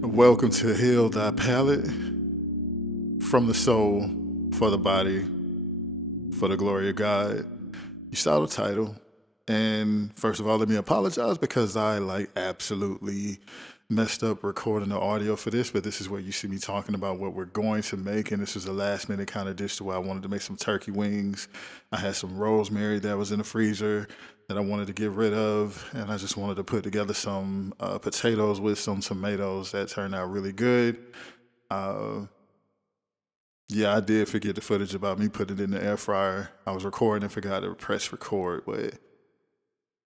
Welcome to Heal Thy Palate, from the soul, for the body, for the glory of God. You saw the title, and first of all, let me apologize because I absolutely messed up recording the audio for this, but this is where you see me talking about what we're going to make, and this is a last minute kind of dish to where I wanted to make some turkey wings. I had some rosemary that was in the freezer that I wanted to get rid of, and I just wanted to put together some potatoes with some tomatoes that turned out really good. Yeah, I did forget the footage about me putting it in the air fryer. I was recording and forgot to press record, but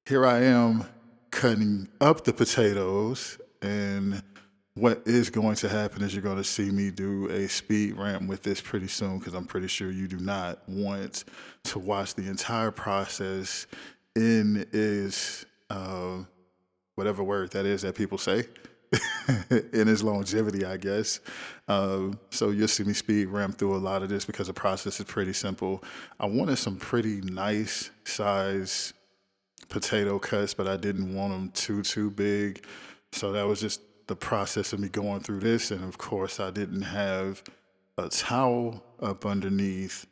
here I am cutting up the potatoes, and what is going to happen is you're going to see me do a speed ramp with this pretty soon, because I'm pretty sure you do not want to watch the entire process in is whatever word that is that people say in its longevity, I guess. So you'll see me speed ramp through a lot of this because the process is pretty simple. I wanted some pretty nice size potato cuts, but I didn't want them too big. So that was just the process of me going through this. And of course, I didn't have a towel up underneath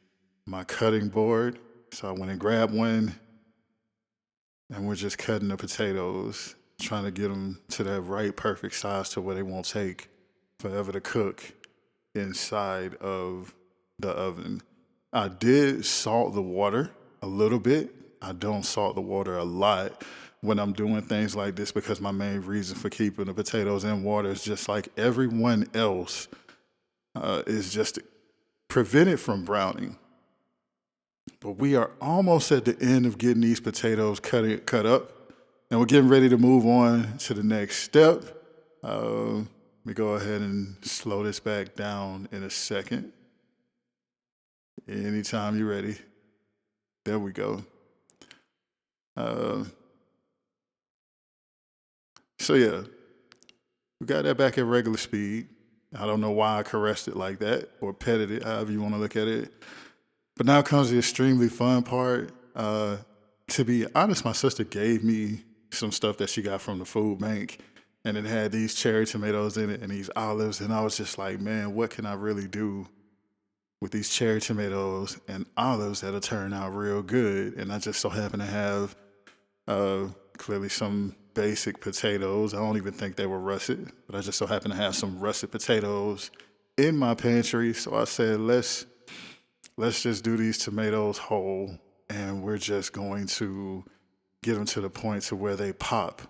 my cutting board. So I went and grabbed one, and we're just cutting the potatoes, trying to get them to that right perfect size to where they won't take forever to cook inside of the oven. I did salt the water a little bit. I don't salt the water a lot when I'm doing things like this, because my main reason for keeping the potatoes in water is just like everyone else, is just to prevent it from browning. But we are almost at the end of getting these potatoes cut up, and we're getting ready to move on to the next step. Let me go ahead and slow this back down in a second. Anytime you're ready. There we go. So yeah, we got that back at regular speed. I don't know why I caressed it like that or petted it, however you want to look at it. But now comes the extremely fun part. To be honest, my sister gave me some stuff that she got from the food bank, and it had these cherry tomatoes in it and these olives. And I was just like, man, what can I really do with these cherry tomatoes and olives that'll turn out real good? And I just so happen to have clearly some basic potatoes. I don't even think they were russet, but I just so happen to have some russet potatoes in my pantry. So I said, let's just do these tomatoes whole, and we're just going to get them to the point to where they pop.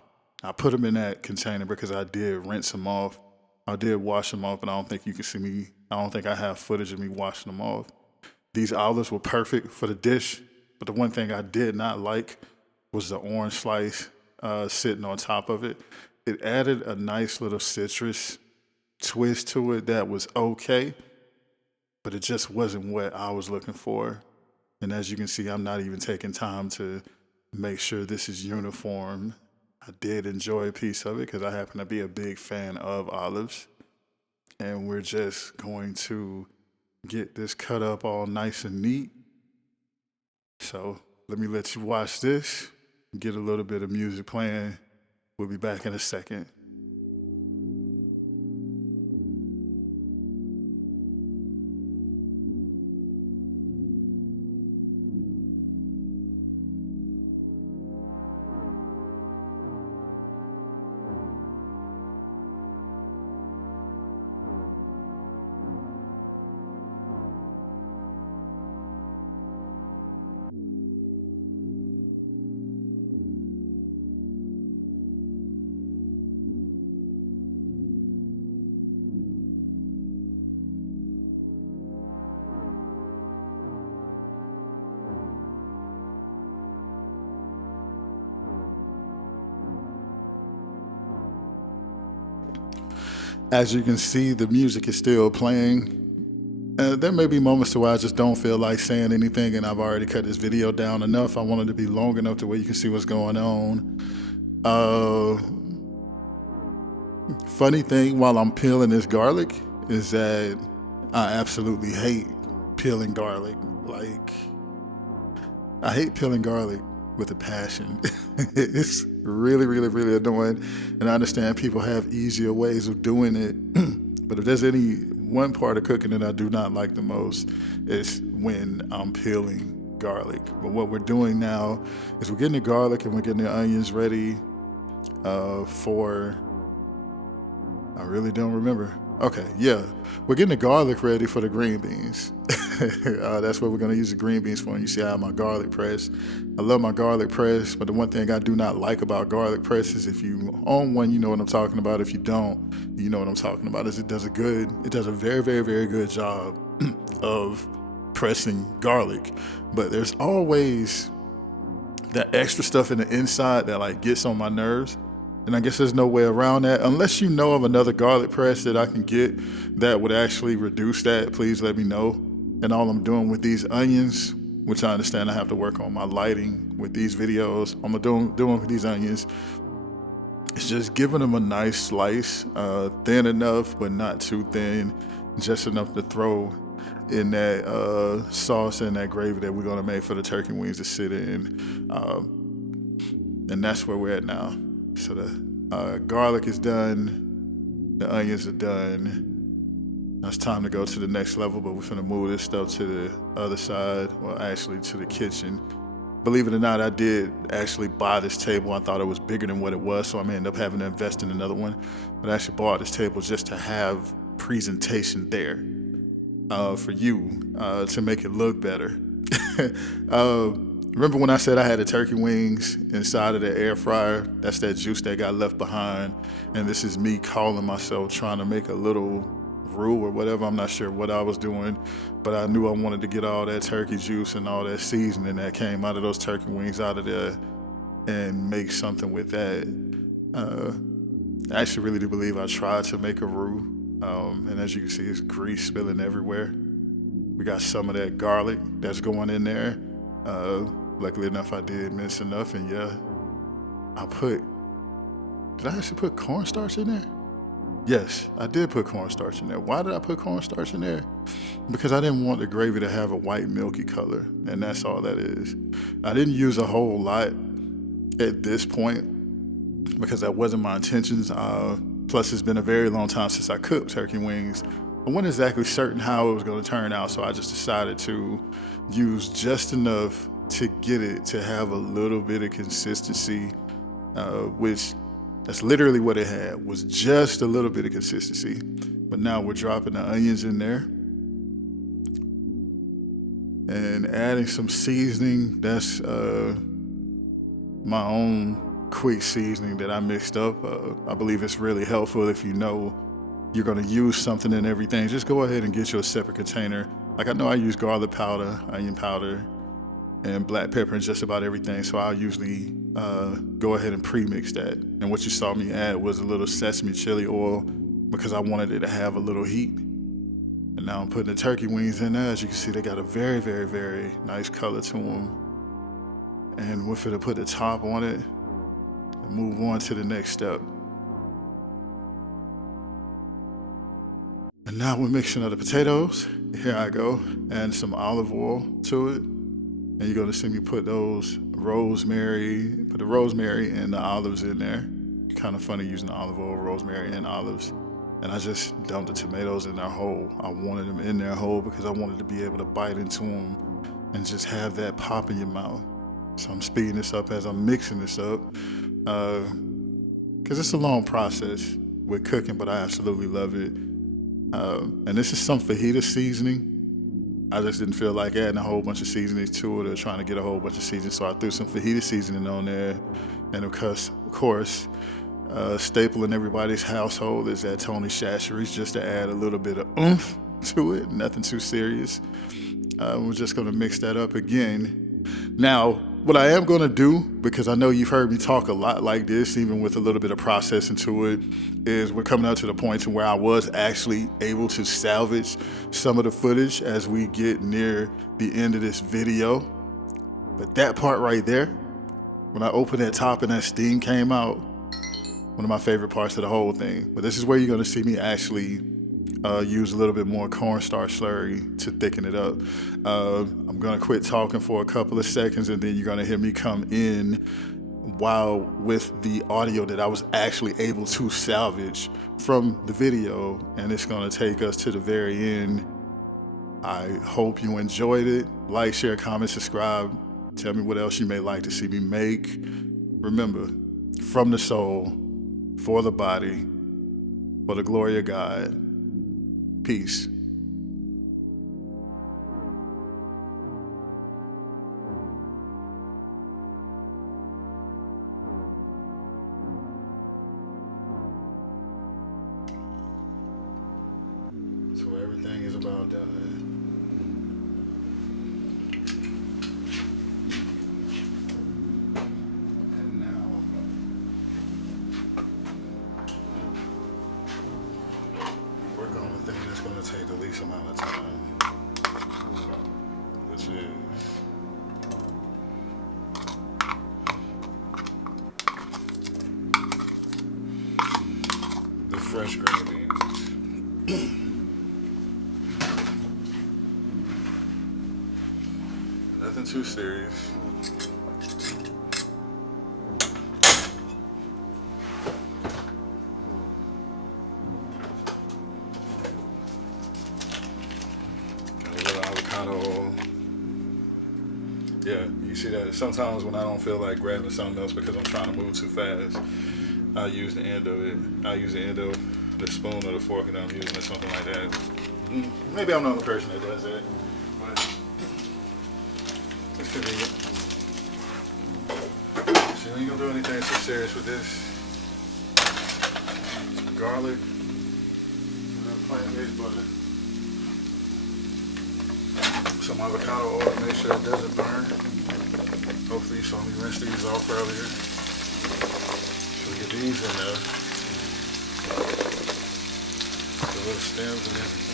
I put them in that container because I did rinse them off. I did wash them off, but I don't think you can see me. I don't think I have footage of me washing them off. These olives were perfect for the dish, but the one thing I did not like was the orange slice sitting on top of it. It added a nice little citrus twist to it that was okay, but it just wasn't what I was looking for. And as you can see, I'm not even taking time to make sure this is uniform. I did enjoy a piece of it because I happen to be a big fan of olives. And we're just going to get this cut up all nice and neat. So let me let you watch this, get a little bit of music playing. We'll be back in a second. As you can see, the music is still playing. There may be moments to where I just don't feel like saying anything, and I've already cut this video down enough. I wanted to be long enough to where you can see what's going on. Funny thing, while I'm peeling this garlic, is that I absolutely hate peeling garlic. I hate peeling garlic with a passion. It's really, really, really annoying. And I understand people have easier ways of doing it. But if there's any one part of cooking that I do not like the most, it's when I'm peeling garlic. But what we're doing now is we're getting the garlic and we're getting the onions ready for, I really don't remember. Okay, yeah. We're getting the garlic ready for the green beans. That's what we're going to use the green beans for. And you see I have my garlic press. I love my garlic press, but the one thing I do not like about garlic press is if you own one, you know what I'm talking about. If you don't, you know what I'm talking about. Is it does a very, very, very good job of pressing garlic. But there's always that extra stuff in the inside that like gets on my nerves. And I guess there's no way around that. Unless you know of another garlic press that I can get that would actually reduce that, please let me know. And all I'm doing with these onions, which I understand I have to work on my lighting with these videos, I'm doing with these onions, it's just giving them a nice slice, thin enough, but not too thin, just enough to throw in that sauce and that gravy that we're gonna make for the turkey wings to sit in. And that's where we're at now. So the garlic is done, the onions are done. Now it's time to go to the next level, but we're gonna move this stuff to the other side, well, actually to the kitchen. Believe it or not, I did actually buy this table. I thought it was bigger than what it was, so I may end up having to invest in another one. But I actually bought this table just to have presentation there for you to make it look better. Remember when I said I had the turkey wings inside of the air fryer? That's that juice that got left behind. And this is me calling myself trying to make a little roux or whatever. I'm not sure what I was doing, but I knew I wanted to get all that turkey juice and all that seasoning that came out of those turkey wings out of there and make something with that. I actually really do believe I tried to make a roux. And as you can see, it's grease spilling everywhere. We got some of that garlic that's going in there. Luckily enough, I did mince enough, and yeah, did I actually put cornstarch in there? Yes, I did put cornstarch in there. Why did I put cornstarch in there? Because I didn't want the gravy to have a white milky color, and that's all that is. I didn't use a whole lot at this point because that wasn't my intentions. Plus, it's been a very long time since I cooked turkey wings. I wasn't exactly certain how it was going to turn out, so I just decided to use just enough to get it to have a little bit of consistency, which that's literally what it had, was just a little bit of consistency. But now we're dropping the onions in there and adding some seasoning. That's my own quick seasoning that I mixed up. I believe it's really helpful if you know you're gonna use something in everything. Just go ahead and get you a separate container. Like I know I use garlic powder, onion powder, and black pepper in just about everything. So I'll usually go ahead and pre-mix that. And what you saw me add was a little sesame chili oil because I wanted it to have a little heat. And now I'm putting the turkey wings in there. As you can see, they got a very, very, very nice color to them. And we're finna put the top on it and move on to the next step. And now we're mixing up the potatoes. Here I go, adding some olive oil to it. And you're gonna see me put the rosemary and the olives in there. Kind of funny using the olive oil, rosemary, and olives. And I just dumped the tomatoes in there whole. I wanted them in there whole because I wanted to be able to bite into them and just have that pop in your mouth. So I'm speeding this up as I'm mixing this up. Because it's a long process with cooking, but I absolutely love it. And this is some fajita seasoning. I just didn't feel like adding a whole bunch of seasonings to it or trying to get a whole bunch of seasoning, so I threw some fajita seasoning on there. And of course, staple in everybody's household is that Tony Chachere's, just to add a little bit of oomph to it, nothing too serious. We're just gonna mix that up again. Now, what I am gonna do, because I know you've heard me talk a lot like this, even with a little bit of processing to it, is we're coming up to the point to where I was actually able to salvage some of the footage as we get near the end of this video. But that part right there, when I opened that top and that steam came out, one of my favorite parts of the whole thing. But this is where you're gonna see me actually use a little bit more cornstarch slurry to thicken it up. I'm gonna quit talking for a couple of seconds, and then you're gonna hear me come in while with the audio that I was actually able to salvage from the video, and it's gonna take us to the very end. I hope you enjoyed it. Like, share, comment, subscribe. Tell me what else you may like to see me make. Remember, from the soul, for the body, for the glory of God. Peace. So everything is about done. And now we're going with the thing that's going to take the least amount of time, which is the fresh green beans. Nothing too serious. Got a little avocado oil. Yeah, you see that? Sometimes when I don't feel like grabbing something else because I'm trying to move too fast, I use the end of it. I use the end of the spoon or the fork that I'm using or something like that. Maybe I'm the only person that does that, but it's convenient. So you ain't gonna do anything too serious with this. Some garlic, a little plant-based butter, some avocado oil to make sure it doesn't burn. Hopefully you saw me rinse these off earlier. So we get these in there. The little stems and everything.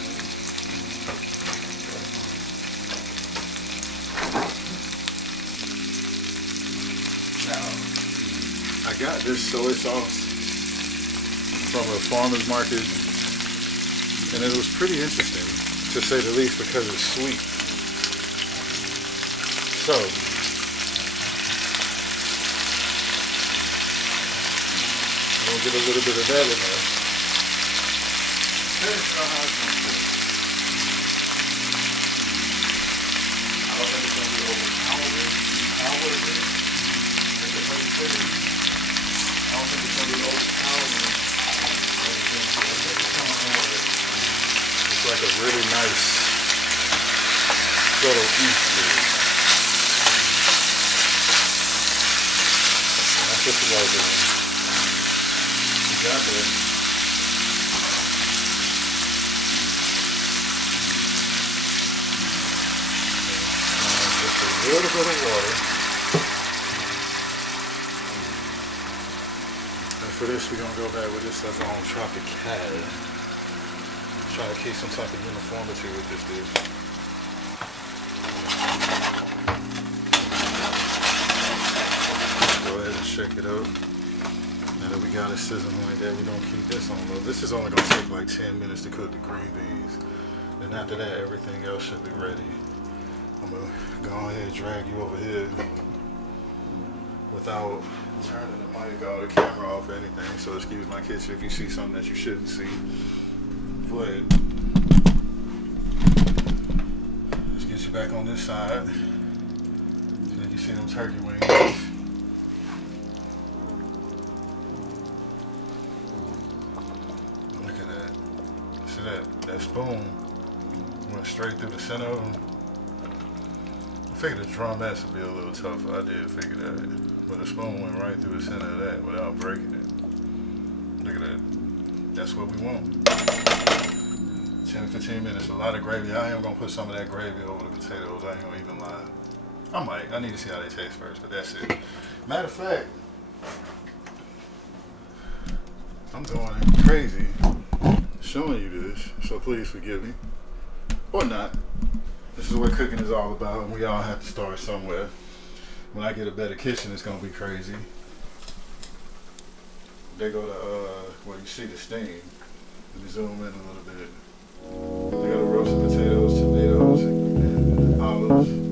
I got this soy sauce from a farmer's market, and it was pretty interesting, to say the least, because it's sweet. So, we'll get a little bit of that in there. I don't think it's going to be overpowering. I don't think it's going to be overpowering. It's like a really nice subtle eat to it. And that's just the right thing. You got this. Just a little bit of water. For this, we're going to go back with this stuff on Tropical. Try to keep some type of uniformity with this dish. Go ahead and shake it up. Now that we got it sizzling like that, we're going to keep this on low. This is only going to take like 10 minutes to cook the green beans. And after that, everything else should be ready. I'm going to go ahead and drag you over here without turning the mic or the camera off or anything, so excuse my kitchen if you see something that you shouldn't see. Go ahead. Let's get you back on this side. So that you see them turkey wings. Look at that. See that spoon went straight through the center of them. I figured the drumettes would be a little tougher. I did figure that. But the spoon went right through the center of that without breaking it. Look at that. That's what we want. 10 to 15 minutes. A lot of gravy. I am going to put some of that gravy over the potatoes. I ain't going to even lie. I might. I need to see how they taste first, but that's it. Matter of fact, I'm going crazy showing you this, so please forgive me. Or not. This is what cooking is all about, and we all have to start somewhere. When I get a better kitchen, it's gonna be crazy. They go to where you see the steam. Let me zoom in a little bit. I got roasted potatoes, tomatoes, and olives.